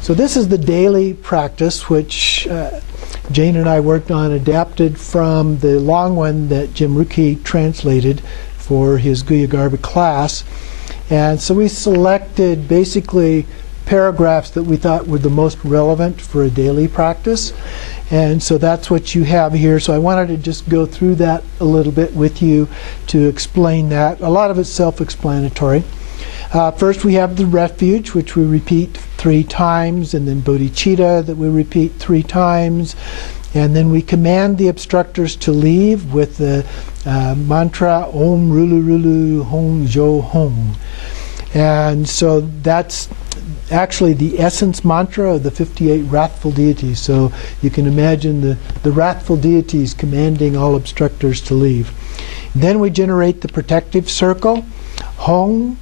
So this is the daily practice, which Jane and I worked on, adapted from the long one that Jim Rutke translated for his Guhyagarbha class. And so we selected basically paragraphs that we thought were the most relevant for a daily practice. And so that's what you have here. So I wanted to just go through that a little bit with you to explain that. A lot of it's self-explanatory. First we have the refuge, which we repeat 3 times, and then bodhicitta that we repeat 3 times. And then we command the obstructors to leave with the mantra Om Rulu Rulu Hong Jo Hong. And so that's actually the essence mantra of the 58 wrathful deities. So you can imagine the wrathful deities commanding all obstructors to leave. Then we generate the protective circle, Hong,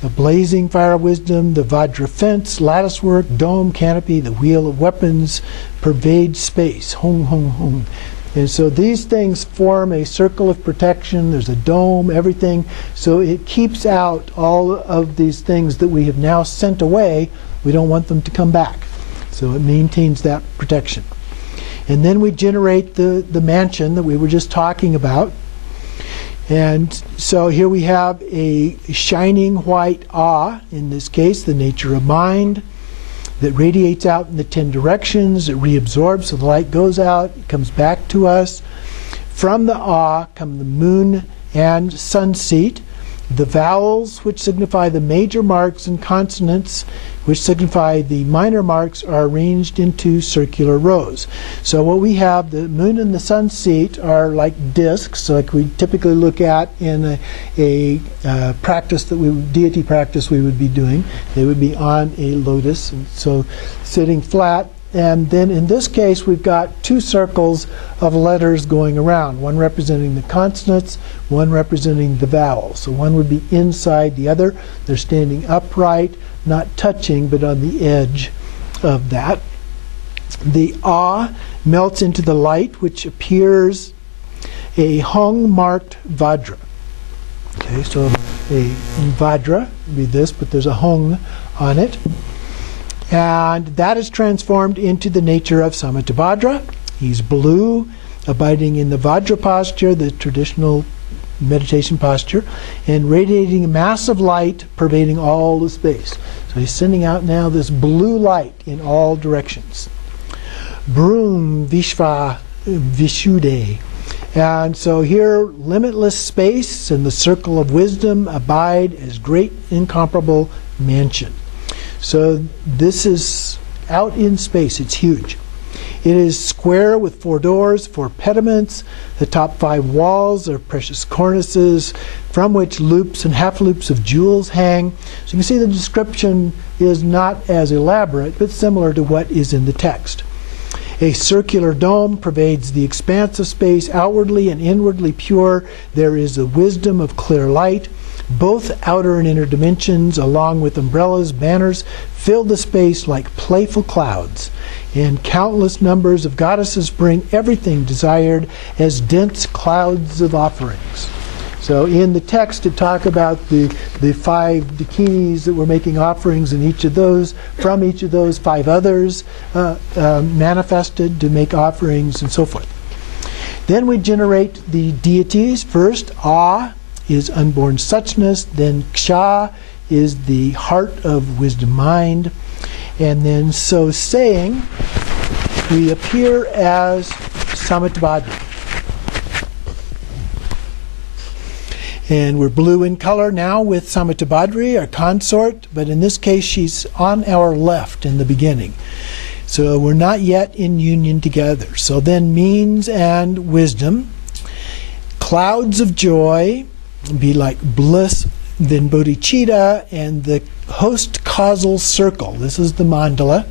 the blazing fire of wisdom, the Vajra fence, latticework, dome, canopy, the wheel of weapons, pervade space, Hong, Hong, Hong. And so these things form a circle of protection. There's a dome, everything. So it keeps out all of these things that we have now sent away. We don't want them to come back. So it maintains that protection. And then we generate the mansion that we were just talking about. And so here we have a shining white awe, in this case, the nature of mind, that radiates out in the 10 directions. It reabsorbs, so the light goes out, it comes back to us. From the awe come the moon and sun seat. The vowels, which signify the major marks, and consonants, which signify the minor marks, are arranged into circular rows. So what we have, the moon and the sun seat are like discs, like we typically look at in a practice that deity practice we would be doing. They would be on a lotus, and so sitting flat. And then in this case, we've got 2 circles of letters going around, one representing the consonants, one representing the vowels. So one would be inside the other. They're standing upright, not touching, but on the edge of that. The awe melts into the light, which appears a Hong-marked Vajra. Okay, so a Vajra would be this, but there's a Hong on it. And that is transformed into the nature of Samattabhadra. He's blue, abiding in the Vajra posture, the traditional meditation posture, and radiating a mass of light pervading all the space. So he's sending out now this blue light in all directions. Brum Vishva Vishuddhe. And so here, limitless space and the circle of wisdom abide as great incomparable mansion. So this is out in space. It's huge. It is square with 4 doors, 4 pediments. The top 5 walls are precious cornices from which loops and half loops of jewels hang. So you can see the description is not as elaborate, but similar to what is in the text. A circular dome pervades the expanse of space, outwardly and inwardly pure. There is the wisdom of clear light. Both outer and inner dimensions, along with umbrellas, banners, fill the space like playful clouds. And countless numbers of goddesses bring everything desired as dense clouds of offerings. So in the text it talks about the 5 dakinis that were making offerings, and each of those, from each of those 5 others manifested to make offerings and so forth. Then we generate the deities. First, Ah is unborn suchness, then Ksha is the heart of wisdom mind, and then so saying we appear as Samattabhadra. And we're blue in color now with Samattabhadri, our consort, but in this case she's on our left in the beginning. So we're not yet in union together. So then means and wisdom, clouds of joy, be like bliss, then bodhicitta, and the host causal circle. This is the mandala.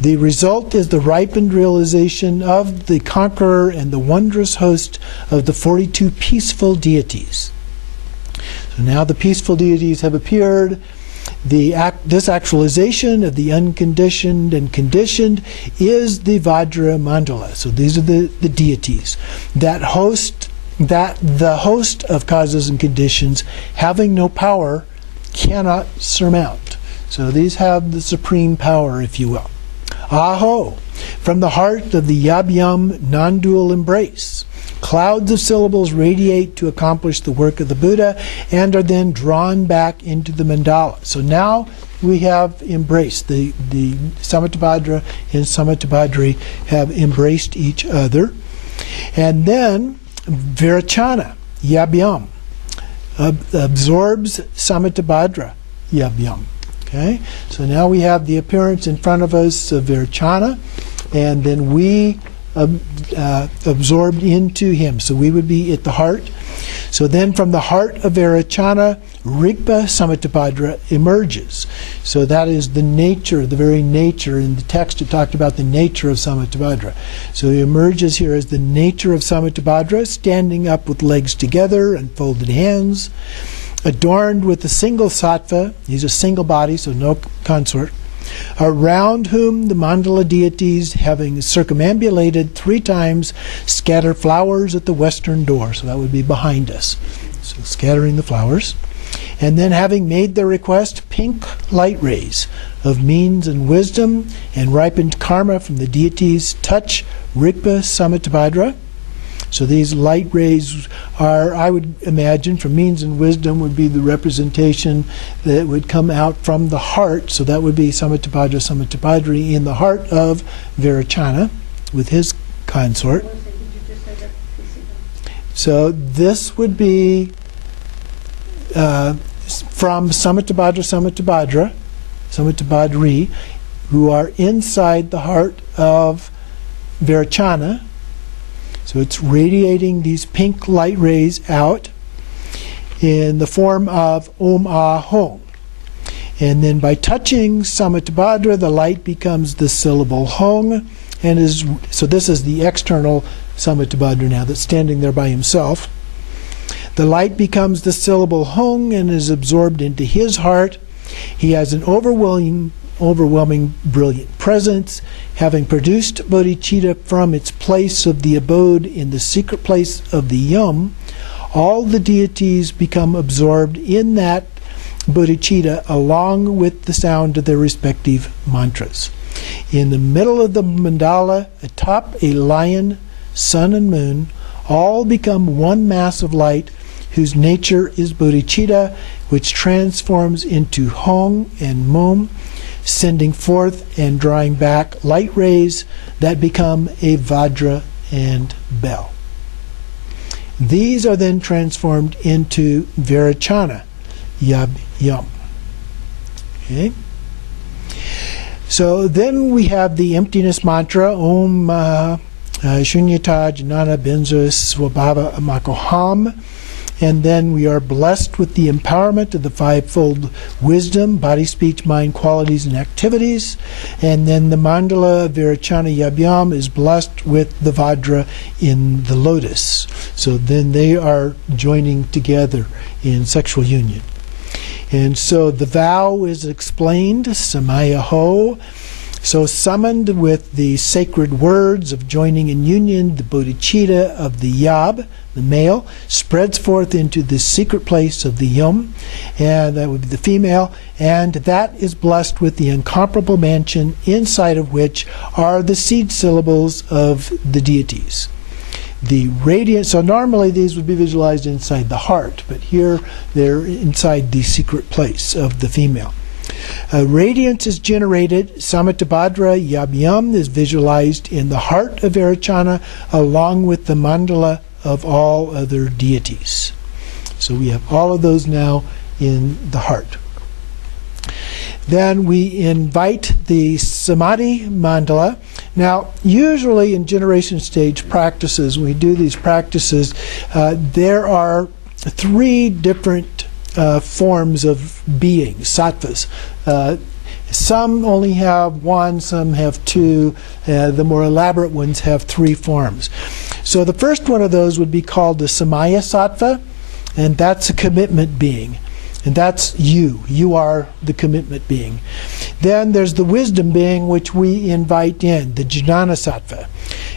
The result is the ripened realization of the conqueror and the wondrous host of the 42 peaceful deities. So now the peaceful deities have appeared. This actualization of the unconditioned and conditioned is the Vajra Mandala. So these are the deities. That the host of causes and conditions, having no power, cannot surmount. So these have the supreme power, if you will. Aho, from the heart of the Yab-Yum non-dual embrace, clouds of syllables radiate to accomplish the work of the Buddha and are then drawn back into the mandala. So now we have embraced, the Samattabhadra and Samattabhadri have embraced each other. And then Virachana, Yab-Yum, absorbs Samattabhadra, Yab-Yum. Okay? So now we have the appearance in front of us of Virachana, and then we absorbed into him. So we would be at the heart. So then from the heart of Virachana, Rigpa Samattabhadra emerges. So that is the nature, the very nature. In the text it talked about the nature of Samattabhadra. So he emerges here as the nature of Samattabhadra, standing up with legs together and folded hands, adorned with a single sattva. He's a single body, so no consort. Around whom the mandala deities, having circumambulated 3 times, scatter flowers at the western door. So that would be behind us. So scattering the flowers. And then having made their request, pink light rays of means and wisdom and ripened karma from the deities touch Rigpa Samattabhadra. So these light rays are, I would imagine, from means and wisdom would be the representation that would come out from the heart. So that would be Samattabhadra, Samattabhadri in the heart of Virachana with his consort. So this would be from Samattabhadra, Samattabhadri, who are inside the heart of Virachana. So it's radiating these pink light rays out in the form of Om Ah Hong. And then by touching Samattabhadra, the light becomes the syllable Hong. So this is the external Samattabhadra now that's standing there by himself. The light becomes the syllable Hong and is absorbed into his heart. He has an overwhelming brilliant presence, having produced bodhicitta from its place of the abode in the secret place of the Yum. All the deities become absorbed in that bodhicitta along with the sound of their respective mantras. In the middle of the mandala, atop a lion, sun, and moon, all become one mass of light whose nature is bodhicitta, which transforms into Hong and Mom, sending forth and drawing back light rays that become a Vajra and bell. These are then transformed into Virachana, Yab-Yum. Okay? So then we have the emptiness mantra, Om Shunyata Jnana Benza Swabhava Makoham. And then we are blessed with the empowerment of the fivefold wisdom, body, speech, mind, qualities, and activities. And then the mandala Virachana Yab-Yum is blessed with the Vajra in the lotus. So then they are joining together in sexual union. And so the vow is explained, Samaya Ho. So summoned with the sacred words of joining in union, the bodhicitta of the Yab, the male, spreads forth into the secret place of the Yum, and that would be the female, and that is blessed with the incomparable mansion inside of which are the seed syllables of the deities. The radiant, so normally these would be visualized inside the heart, but here they're inside the secret place of the female. Radiance is generated. Samattabhadra Yab-Yum is visualized in the heart of Virachana along with the mandala of all other deities. So we have all of those now in the heart. Then we invite the Samadhi mandala. Now, usually in generation stage practices, when we do these practices, there are 3 different forms of being, sattvas. Some only have 1, some have 2. The more elaborate ones have 3 forms. So the first one of those would be called the Samaya Sattva, and that's a commitment being. And that's you. You are the commitment being. Then there's the wisdom being, which we invite in, the Jnana Sattva.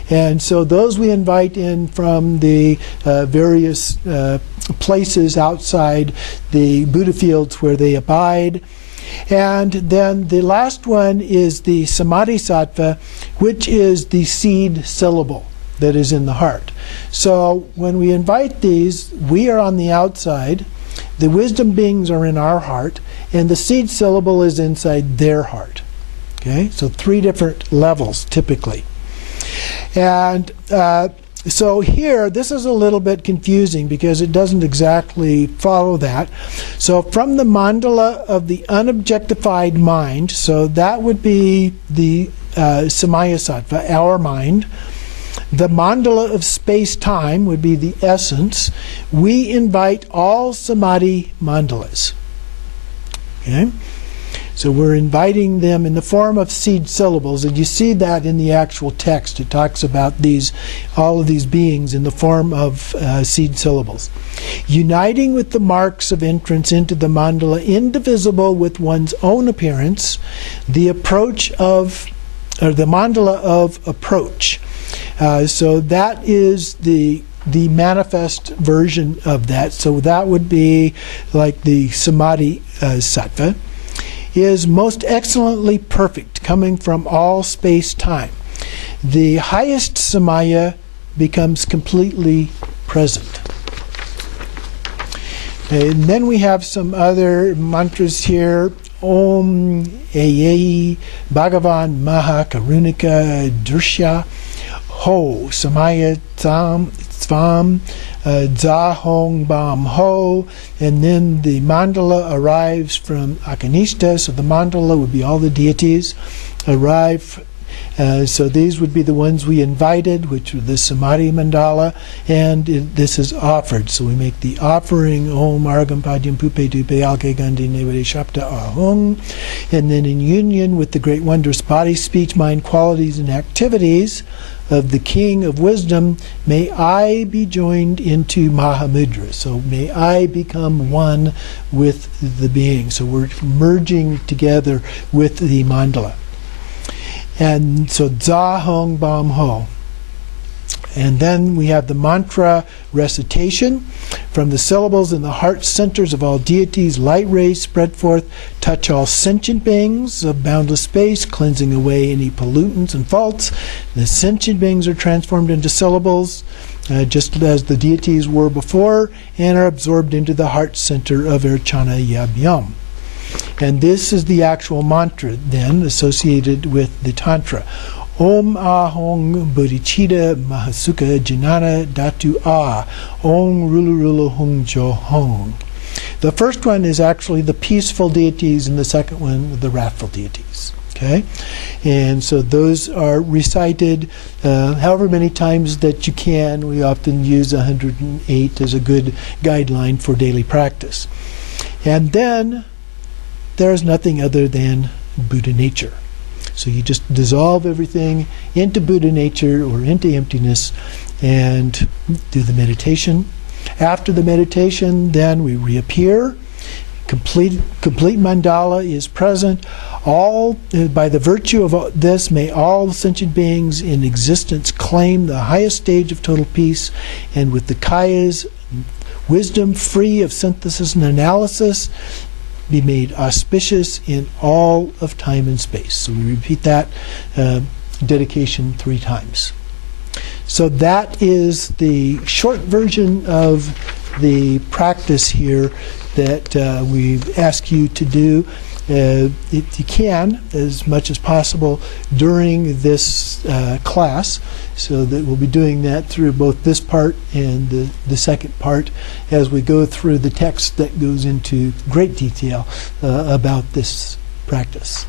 And so those we invite in from the various places outside the Buddha fields where they abide. And then the last one is the samadhi sattva, which is the seed syllable that is in the heart. So when we invite these, we are on the outside, the wisdom beings are in our heart, and the seed syllable is inside their heart. Okay, so 3 different levels typically. And so here, this is a little bit confusing because it doesn't exactly follow that. So from the mandala of the unobjectified mind, so that would be the samaya sattva, our mind. The mandala of space-time would be the essence. We invite all samadhi mandalas. Okay? So we're inviting them in the form of seed syllables, and you see that in the actual text. It talks about all of these beings in the form of seed syllables. Uniting with the marks of entrance into the mandala, indivisible with one's own appearance, the mandala of approach. So that is the manifest version of that. So that would be like the samadhi sattva. Is most excellently perfect, coming from all space-time. The highest samaya becomes completely present. And then we have some other mantras here. Om Ayei Bhagavan Maha Karunika Dursya Ho Samaya Tvam Dza Hong Bam Ho, and then the mandala arrives from Akanishta, so the mandala would be all the deities arrive. So these would be the ones we invited, which were the Samadhi mandala, and this is offered. So we make the offering, Om Argam Padyam Pupe Dupe Alke Gandhi Nevade Shapta Ahung, and then in union with the great wondrous body, speech, mind, qualities, and activities of the King of Wisdom, may I be joined into Mahamudra. So may I become one with the being. So we're merging together with the mandala. And so Dza Hong Bam Ho. And then we have the mantra recitation. From the syllables in the heart centers of all deities, light rays spread forth, touch all sentient beings of boundless space, cleansing away any pollutants and faults. The sentient beings are transformed into syllables, just as the deities were before, and are absorbed into the heart center of Erchana Yabhyam. And this is the actual mantra then associated with the Tantra. Om Ahong Bodhicitta Mahasukha Janana Datu Ah Om Rulu Rulu Hung Jo Hong. The first one is actually the peaceful deities, and the second one the wrathful deities. Okay, and so those are recited however many times that you can. We often use 108 as a good guideline for daily practice. And then there is nothing other than Buddha nature. So you just dissolve everything into Buddha nature or into emptiness and do the meditation. After the meditation, then we reappear. Complete mandala is present. All, by the virtue of this, may all sentient beings in existence claim the highest stage of total peace, and with the kaya's wisdom free of synthesis and analysis, be made auspicious in all of time and space. So we repeat that dedication 3 times. So that is the short version of the practice here that we ask you to do. If you can, as much as possible during this class, so that we'll be doing that through both this part and the second part as we go through the text that goes into great detail about this practice.